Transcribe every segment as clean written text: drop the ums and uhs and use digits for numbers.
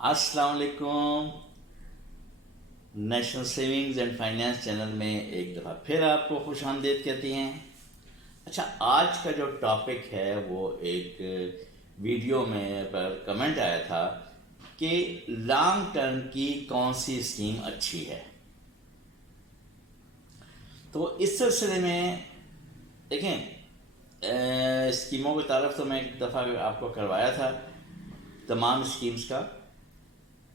السلام علیکم. National savings and finance channel میں ایک دفعہ پھر آپ کو خوش آمدید کہتے ہیں. اچھا، آج کا جو ٹاپک ہے وہ ایک ویڈیو میں پر کمنٹ آیا تھا کہ لانگ ٹرم کی کون سی اسکیم اچھی ہے. تو اس سلسلے میں دیکھیں، اسکیموں کا تعارف تو میں ایک دفعہ آپ کو کروایا تھا تمام اسکیمز کا.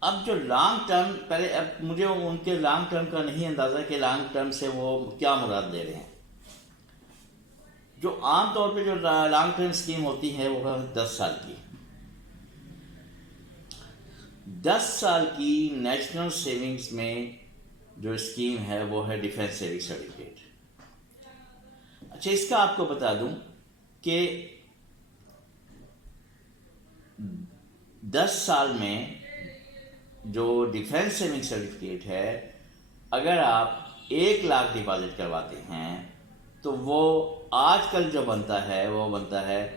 اب جو لانگ ٹرم، پہلے اب مجھے ان کے لانگ ٹرم کا نہیں اندازہ کہ لانگ ٹرم سے وہ کیا مراد لے رہے ہیں. جو عام طور پہ جو لانگ ٹرم اسکیم ہوتی ہے وہ ہے 10 سال کی. 10 سال کی نیشنل سیونگز میں جو اسکیم ہے وہ ہے ڈیفینس سیونگ سرٹیفکیٹ. اچھا، اس کا آپ کو بتا دوں کہ 10 سال میں جو ڈیفینس سیونگ سرٹیفکیٹ ہے، اگر آپ 1 لاکھ ڈپازٹ کرواتے ہیں تو وہ آج کل جو بنتا ہے وہ بنتا ہے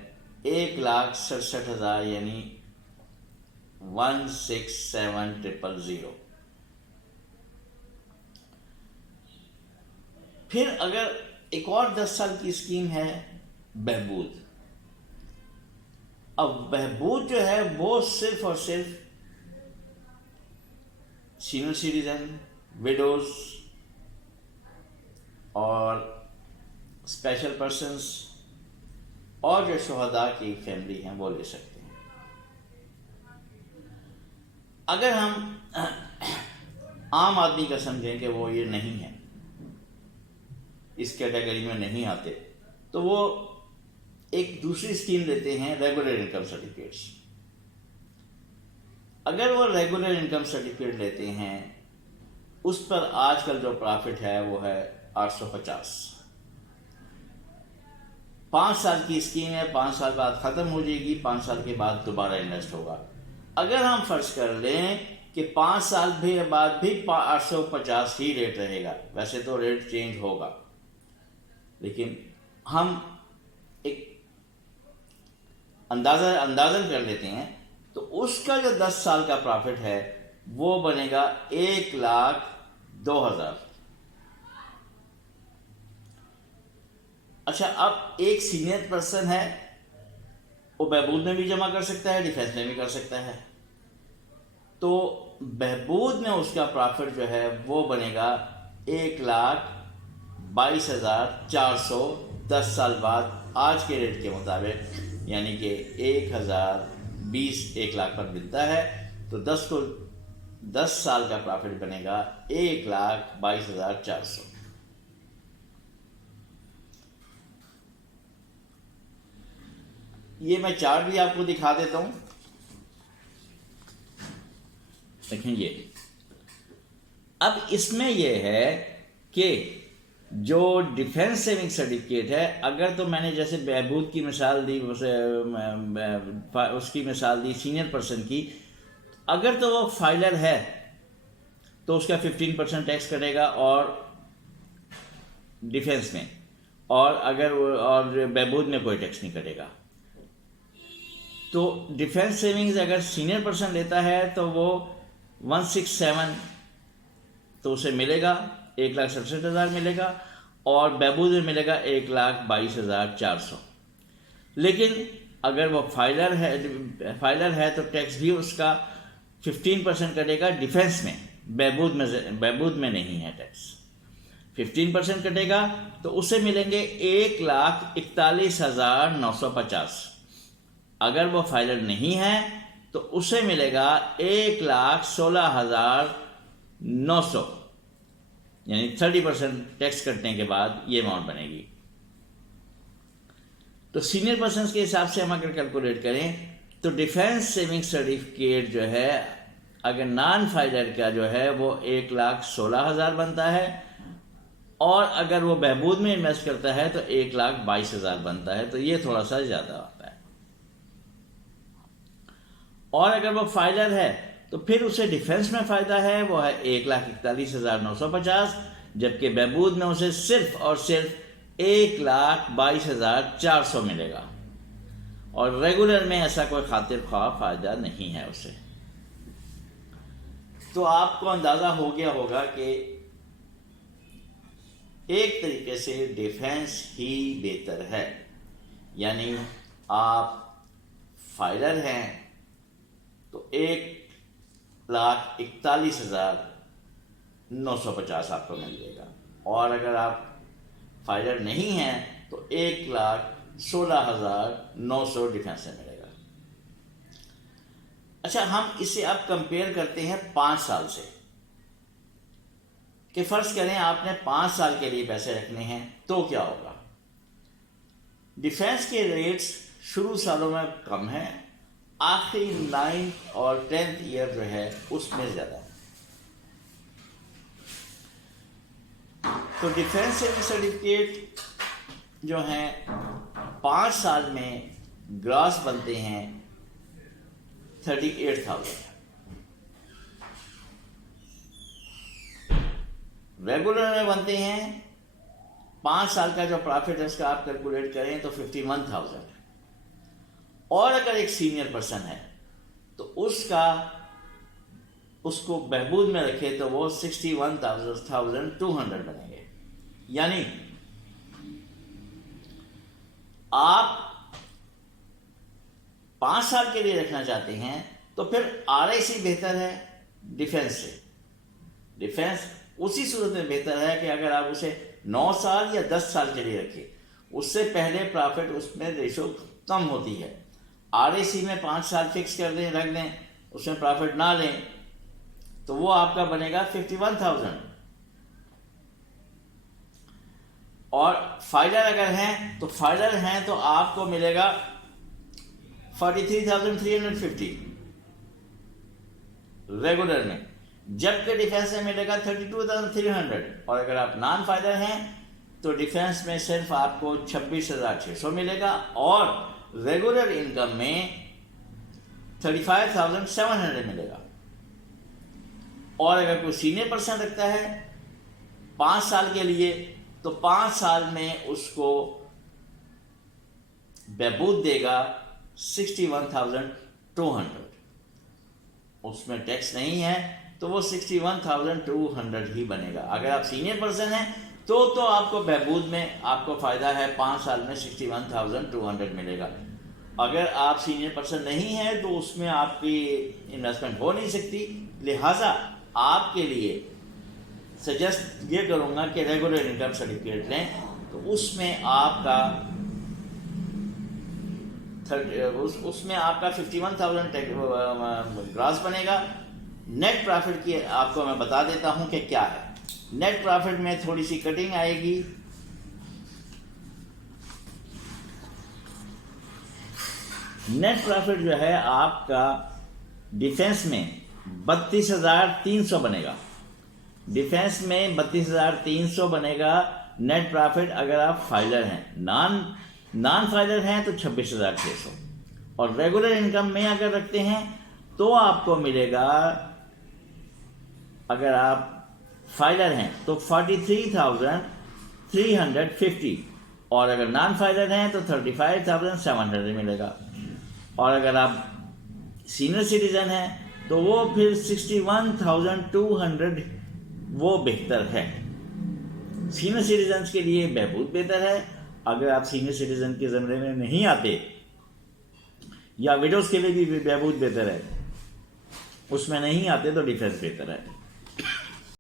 1,67,000، یعنی 167,000. پھر اگر ایک اور 10 سال کی اسکیم ہے بہبود. اب بہبود جو ہے وہ صرف اور صرف سینئر سٹیزن، ویڈوز اور اسپیشل پرسنس اور جو شہداء کی فیملی ہیں وہ لے سکتے ہیں. اگر ہم عام آدمی کا سمجھیں کہ وہ یہ نہیں ہے، اس کیٹیگری میں نہیں آتے، تو وہ ایک دوسری اسکیم لیتے ہیں ریگولر انکم سرٹیفکیٹس. اگر وہ ریگولر انکم سرٹیفکیٹ لیتے ہیں، اس پر آج کل جو پرافٹ ہے وہ ہے 850. 5 سال کی اسکیم ہے، 5 سال بعد ختم ہو جائے گی، 5 سال کے بعد دوبارہ انویسٹ ہوگا. اگر ہم فرض کر لیں کہ 5 سال بعد بھی 850 ہی ریٹ رہے گا، ویسے تو ریٹ چینج ہوگا، لیکن ہم ایک اندازن کر لیتے ہیں، تو اس کا جو 10 سال کا پرافٹ ہے وہ بنے گا 1,02,000. اچھا، اب ایک سینئر پرسن ہے، وہ بہبود میں بھی جمع کر سکتا ہے، ڈیفینس میں بھی کر سکتا ہے. تو بہبود میں اس کا پرافٹ جو ہے وہ بنے گا 1,22,400 10 سال بعد آج کے ریٹ کے مطابق، یعنی کہ 1,020 1 لاکھ پر ملتا ہے. تو 10 سال کا پرافٹ بنے گا 1,22,400. یہ میں چارٹ بھی آپ کو دکھا دیتا ہوں. دیکھیں، یہ اب اس میں یہ ہے کہ جو ڈیفینس سیونگ سرٹیفکیٹ ہے، اگر تو میں نے جیسے بہبود کی مثال دی، اس کی مثال دی سینئر پرسن کی، اگر تو وہ فائلر ہے تو اس کا 15% ٹیکس کٹے گا اور ڈیفینس میں، اور اگر اور بہبود میں کوئی ٹیکس نہیں کٹے گا. تو ڈیفینس سیونگز اگر سینئر پرسن لیتا ہے تو وہ 167 تو اسے ملے گا 1,67,000 ملے گا، اور بہبود میں ملے گا 1,22,400. لیکن اگر وہ فائلر ہے تو ٹیکس بھی اس کا 15% کٹے گا ڈیفینس میں، بہبود میں نہیں ہے ٹیکس. 15% کٹے گا تو اسے ملیں گے 1,41,950. اگر وہ فائلر نہیں ہے تو اسے ملے گا 1,16,900، یعنی 30% ٹیکس کٹنے کے بعد یہ اماؤنٹ بنے گی. تو سینئر پرسنس کے حساب سے ہم اگر کیلکولیٹ کریں تو ڈیفینس سیونگ سرٹیفکیٹ جو ہے اگر نان فائلر کا جو ہے وہ 1,16,000 بنتا ہے، اور اگر وہ بہبود میں انویسٹ کرتا ہے تو 1,22,000 بنتا ہے. تو یہ تھوڑا سا زیادہ ہوتا ہے. اور اگر وہ فائلر ہے تو پھر اسے ڈیفینس میں فائدہ ہے، وہ ہے 1,41,950، جبکہ بہبود میں اسے صرف اور صرف 1,22,400 ملے گا، اور ریگولر میں ایسا کوئی خاطر خواہ فائدہ نہیں ہے اسے. تو آپ کو اندازہ ہو گیا ہوگا کہ ایک طریقے سے ڈیفینس ہی بہتر ہے. یعنی آپ فائلر ہیں تو 1,41,950 آپ کو مل جائے گا، اور اگر آپ فائلر نہیں ہیں تو 1,16,900 ڈیفینس سے ملے گا. اچھا، ہم اسے اب کمپیئر کرتے ہیں 5 سال سے، کہ فرض کریں آپ نے 5 سال کے لیے پیسے رکھنے ہیں تو کیا ہوگا. ڈیفینس کے ریٹس شروع سالوں میں کم ہیں، آخری 9th اور 10th ایئر جو ہے اس میں زیادہ ہے. تو ڈیفینس سرٹیفکیٹ جو ہیں 5 سال میں گراس بنتے ہیں 38,000. ریگولر میں بنتے ہیں 5 سال کا جو پرافٹ ہے اس کا آپ کیلکولیٹ کریں تو 51,000. اور اگر ایک سینئر پرسن ہے تو اس کو بہبود میں رکھے تو وہ 61,200 بنیں گے. یعنی آپ 5 سال کے لیے رکھنا چاہتے ہیں تو پھر RIC بہتر ہے ڈیفینس سے. ڈیفینس اسی صورت میں بہتر ہے کہ اگر آپ اسے 9 سال یا 10 سال کے لیے رکھیں، اس سے پہلے پرافٹ اس میں ریشو کم ہوتی ہے. RIC میں 5 سال فکس کر دیں، رکھ دیں، اس میں پرافٹ نہ لیں تو وہ آپ کا بنے گا 51,000. اور فائلر اگر ہیں تو آپ کو ملے گا 43,350 ریگولر میں، جبکہ ڈیفینس میں ملے گا 32,300. اور اگر آپ نان فائلر ہیں تو ڈیفینس میں صرف آپ کو 26,600 ملے گا، اور ریگولر انکم میں 35,700 ملے گا. اور اگر کوئی سینئر پرسن رکھتا ہے 5 سال کے لیے تو 5 سال میں اس کو بہبود دے گا 61,200. اس میں ٹیکس نہیں ہے تو وہ 61,200 ہی بنے گا. اگر آپ سینئر پرسن ہیں تو آپ کو بہبود میں آپ کو فائدہ ہے 5 سال میں 61,200 ملے گا. اگر آپ سینئر پرسن نہیں ہیں تو اس میں آپ کی انویسٹمنٹ ہو نہیں سکتی. لہٰذا آپ کے لیے سجیسٹ یہ کروں گا کہ ریگولر انکم سرٹیفکیٹ لیں، تو اس میں آپ کا 51,000 گراس بنے گا. نیٹ پرافٹ کی آپ کو میں بتا دیتا ہوں کہ کیا ہے. نیٹ پرافٹ میں تھوڑی سی کٹنگ آئے گی. نیٹ پرافٹ جو ہے آپ کا ڈیفینس میں 32,300 بنے گا. ڈیفینس میں 32,300 بنے گا نیٹ پرافٹ اگر آپ فائلر ہیں. نان فائلر ہیں تو 26,600. اور ریگولر انکم میں اگر رکھتے ہیں تو آپ کو ملے گا، اگر آپ فائلر ہیں تو 43,350. اور اگر نان فائلر ہیں تو 35,700 ملے گا. اور اگر آپ سینئر سٹیزن ہیں تو وہ پھر 61,200 وہ بہتر ہے. سینئر سٹیزنز کے لیے بہبود بہتر ہے. اگر آپ سینئر سٹیزن کے زمرے میں نہیں آتے یا ویڈوز کے لیے بھی بہبود بہتر ہے، اس میں نہیں آتے تو ڈیفینس بہتر ہے.